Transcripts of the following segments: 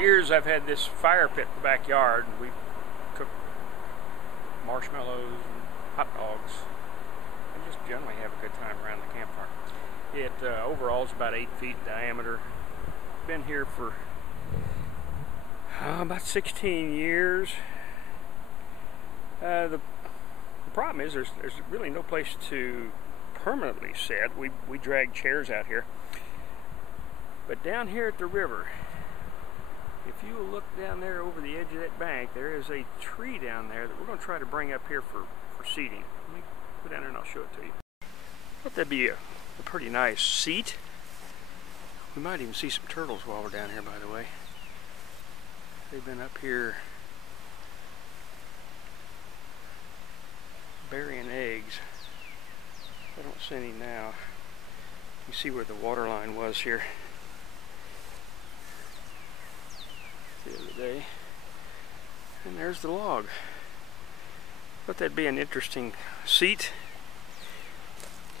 years I've had this fire pit in the backyard, and we cook marshmallows and hot dogs and just generally have a good time around the campfire. It overall is about 8 feet in diameter. Been here for about 16 years. The problem is there's really no place to permanently sit. We drag chairs out here. But down here at the river, if you look down there over the edge of that bank, there is a tree down there that we're going to try to bring up here for seating. Let me go down there and I'll show it to you. I thought that'd be a pretty nice seat. We might even see some turtles while we're down here, by the way. They've been up here burying eggs. I don't see any now. You see where the water line was here the other day. And there's the log. Thought that'd be an interesting seat.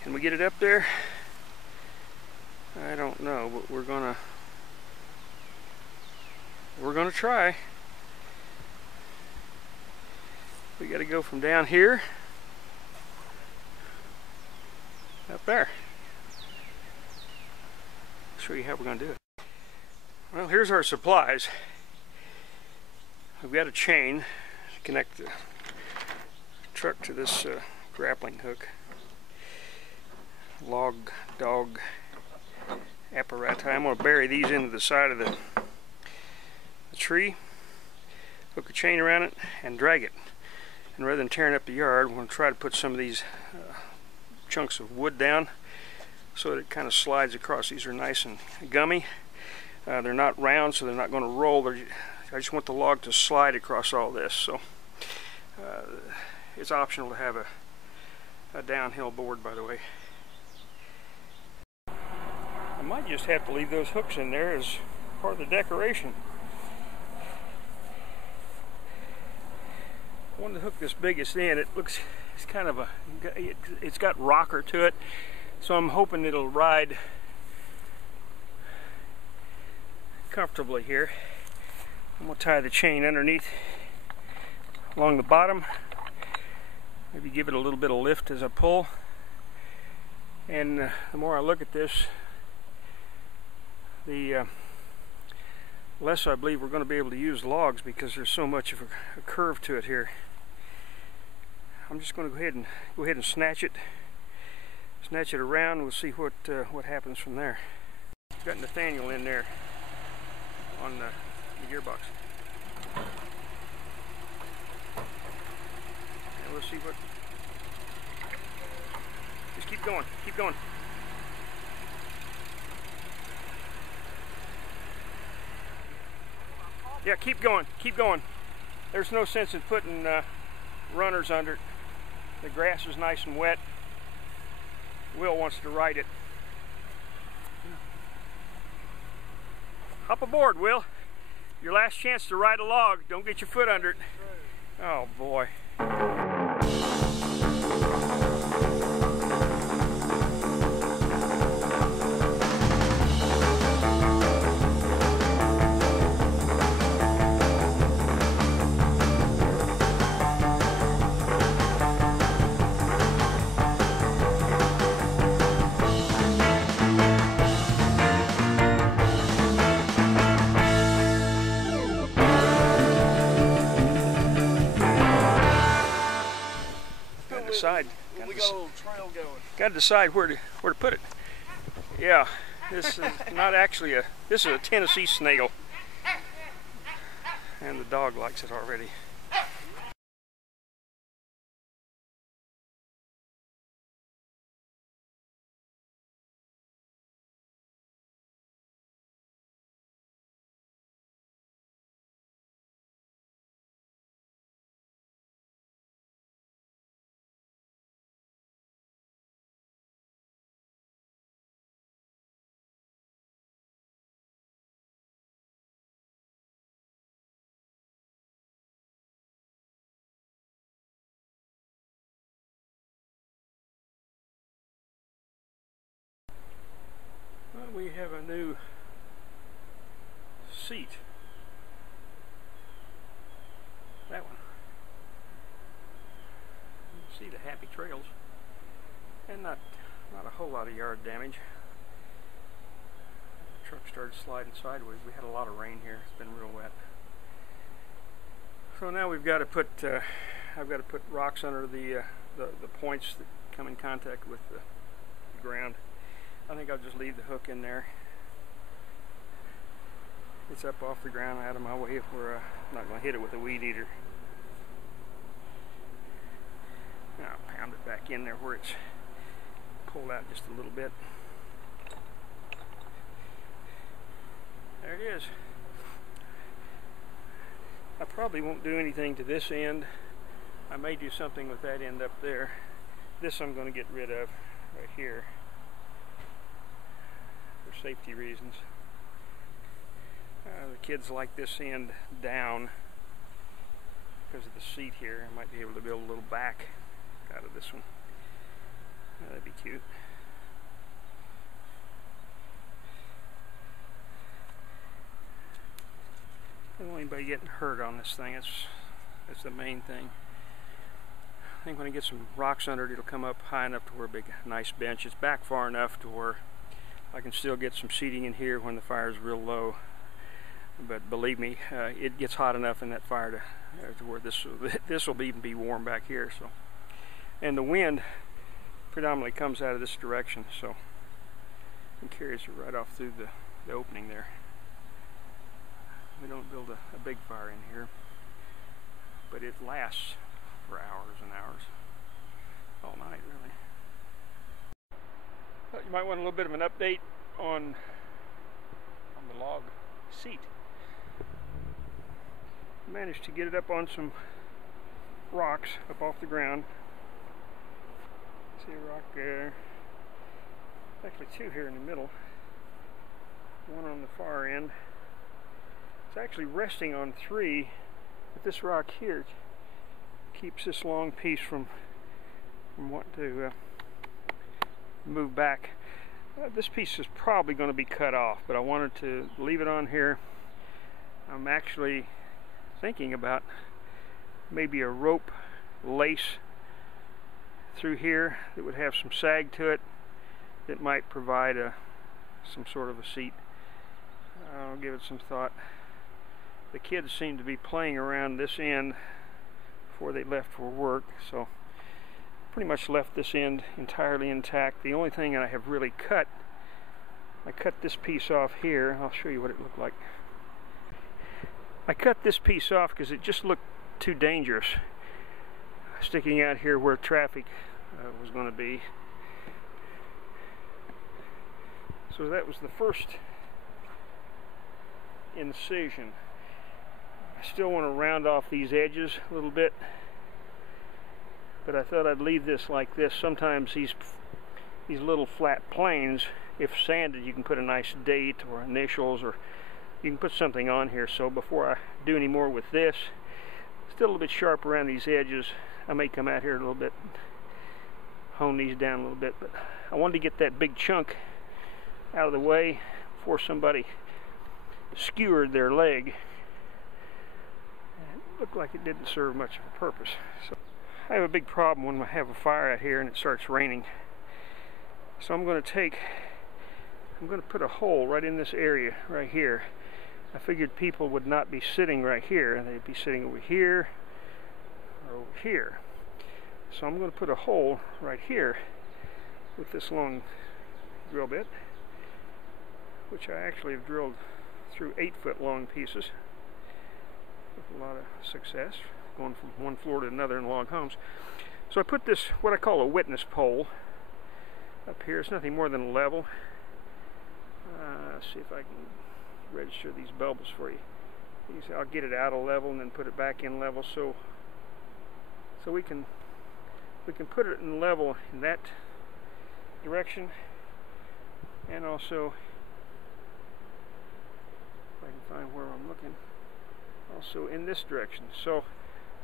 Can we get it up there? I don't know, but we're gonna try. We gotta go from down here up there. I'll show you how we're gonna do it. Well, here's our supplies. We've got a chain to connect the truck to this grappling hook. Log dog apparatus. I'm going to bury these into the side of the tree, hook a chain around it, and drag it. And rather than tearing up the yard, we're going to try to put some of these chunks of wood down so that it kind of slides across. These are nice and gummy. They're not round, so they're not going to roll. I just want the log to slide across all this. So it's optional to have a downhill board, by the way. I might just have to leave those hooks in there as part of the decoration. I wanted to hook this biggest in. It's kind of it's got rocker to it, so I'm hoping it'll ride comfortably here. I'm going to tie the chain underneath along the bottom, maybe give it a little bit of lift as I pull. And the more I look at this, the less I believe we're going to be able to use logs because there's so much of a curve to it here. I'm just going to go ahead and snatch it around. We'll see what happens from there. Got Nathaniel in there on the gearbox. And we'll see what. Just keep going. Keep going. Yeah, keep going, keep going. There's no sense in putting runners under it. The grass is nice and wet. Will wants to ride it. Hop aboard, Will. Your last chance to ride a log. Don't get your foot under it. Oh boy. Got to decide where to put it. Yeah, this is not actually this is a Tennessee snail, and the dog likes it already. We have a new seat whole lot of yard damage. The truck started sliding sideways. We had a lot of rain here. It's been real wet. So now we've got to put, I've got to put rocks under the points that come in contact with the ground. I think I'll just leave the hook in there. It's up off the ground, out of my way, where I'm not going to hit it with a weed eater. Now I'll pound it back in there where it's pulled out just a little bit. There it is. I probably won't do anything to this end. I may do something with that end up there. This I'm going to get rid of right here for safety reasons. The kids like this end down because of the seat here. I might be able to build a little back out of this one. That'd be cute. I don't want anybody getting hurt on this thing. That's the main thing. I think when I get some rocks under it, it'll come up high enough to where a big, nice bench. It's back far enough to where I can still get some seating in here when the fire's real low. But believe me, it gets hot enough in that fire to where this will even be warm back here. So, and the wind predominantly comes out of this direction, so it carries it right off through the opening there. We don't build a big fire in here, but it lasts for hours and hours, all night really. Well, you might want a little bit of an update on the log seat. Managed to get it up on some rocks up off the ground. See a rock there. Actually two here in the middle. One on the far end. It's actually resting on three, but this rock here keeps this long piece from wanting to move back. This piece is probably going to be cut off, but I wanted to leave it on here. I'm actually thinking about maybe a rope lace through here that would have some sag to it that might provide some sort of a seat. I'll give it some thought. The kids seem to be playing around this end before they left for work, so pretty much left this end entirely intact. The only thing I have really cut, I cut this piece off here. I'll show you what it looked like. I cut this piece off because it just looked too dangerous sticking out here where traffic was going to be. So that was the first incision. I still want to round off these edges a little bit, but I thought I'd leave this like this. Sometimes these little flat planes, if sanded, you can put a nice date or initials, or you can put something on here. So before I do any more with this, still a little bit sharp around these edges. I may come out here a little bit, hone these down a little bit, but I wanted to get that big chunk out of the way before somebody skewered their leg. It looked like it didn't serve much of a purpose. So I have a big problem when I have a fire out here and it starts raining. So I'm going to put a hole right in this area right here. I figured people would not be sitting right here, they'd be sitting over here or over here. So I'm going to put a hole right here with this long drill bit, which I actually have drilled through 8-foot long pieces with a lot of success, going from one floor to another in log homes. So I put this, what I call a witness pole, up here. It's nothing more than a level. Let's see if I can register these bubbles for you. I'll get it out of level and then put it back in level, so we can put it in level in that direction, and also, if I can find where I'm looking, also in this direction. So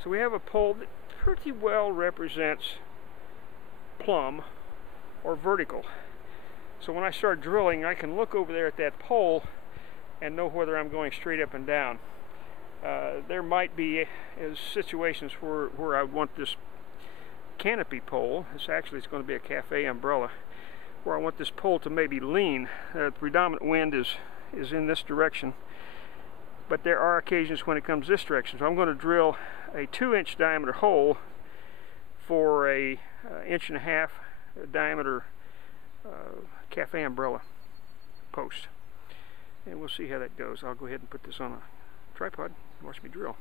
we have a pole that pretty well represents plumb or vertical. So when I start drilling, I can look over there at that pole and know whether I'm going straight up and down. There might be situations where I want this canopy pole. It's going to be a cafe umbrella, where I want this pole to maybe lean. The predominant wind is in this direction, but there are occasions when it comes this direction. So I'm going to drill a 2-inch diameter hole for a 1.5 inch diameter cafe umbrella post, and we'll see how that goes. I'll go ahead and put this on a tripod and watch me drill.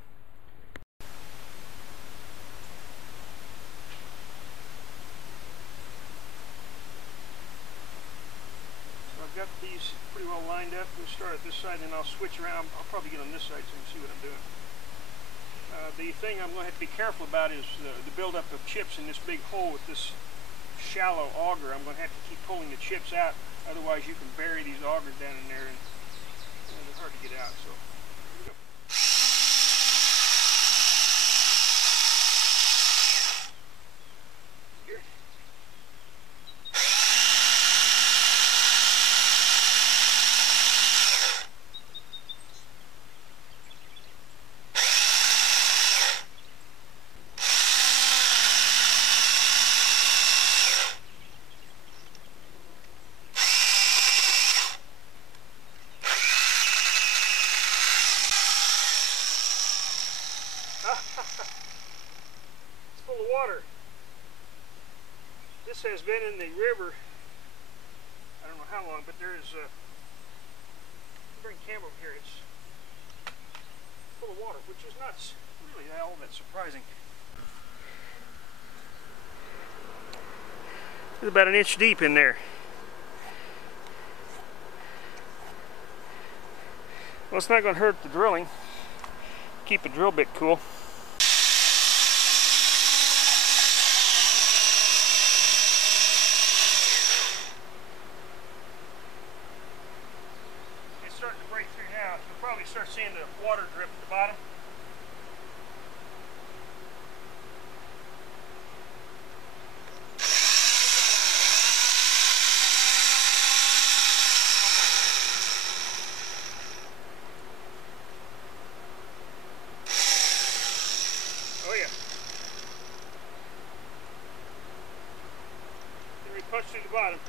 I've got these pretty well lined up. We'll start at this side and then I'll switch around. I'll probably get on this side so you can see what I'm doing. The thing I'm going to have to be careful about is the buildup of chips in this big hole with this shallow auger. I'm going to have to keep pulling the chips out, otherwise you can bury these augers down in there and they're hard to get out. So here we go. Here. It's full of water. This has been in the river, I don't know how long, but there is bring camera over here. It's full of water, which is not really all that surprising. It's about 1 inch deep in there. Well, it's not going to hurt the drilling. Keep the drill bit cool. It's starting to break through now. You'll probably start seeing the water drip at the bottom. Oh yeah. Then we punch through the bottom.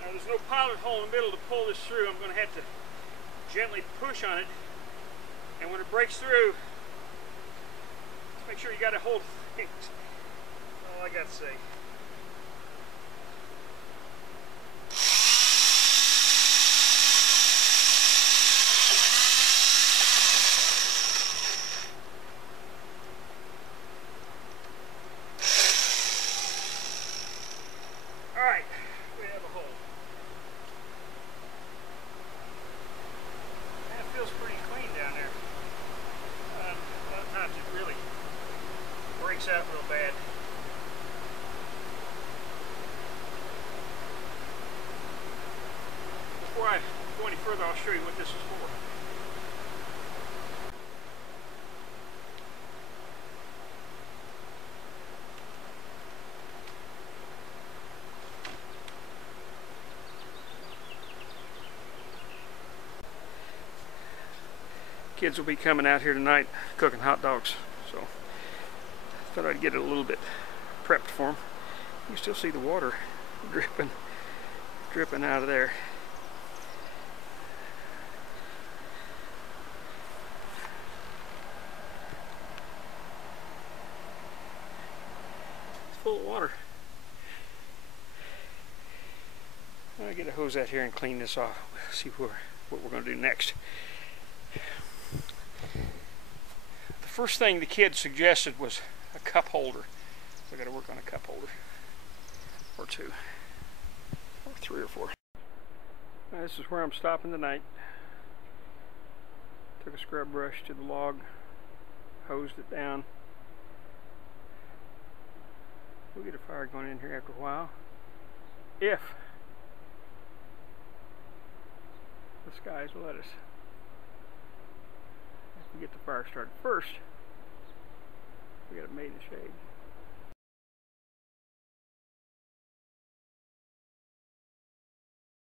Now there's no pilot hole in the middle to pull this through. I'm going to have to gently push on it. And when it breaks through, just make sure you got to hold things. That's all I got to say. Alright, we have a hole. And it feels pretty clean down there. A lot of times it really breaks out real bad. Before I go any further, I'll show you what this is for. Kids will be coming out here tonight cooking hot dogs, so I thought I'd get it a little bit prepped for them. You still see the water dripping out of there. It's full of water. I'll get a hose out here and clean this off. See what we're going to do next. The first thing the kids suggested was a cup holder. So I got to work on a cup holder, or two, or 3 or 4. Now, this is where I'm stopping tonight. Took a scrub brush to the log, hosed it down. We'll get a fire going in here after a while, if the skies will let us. If we get the fire started first, we got it made in the shade.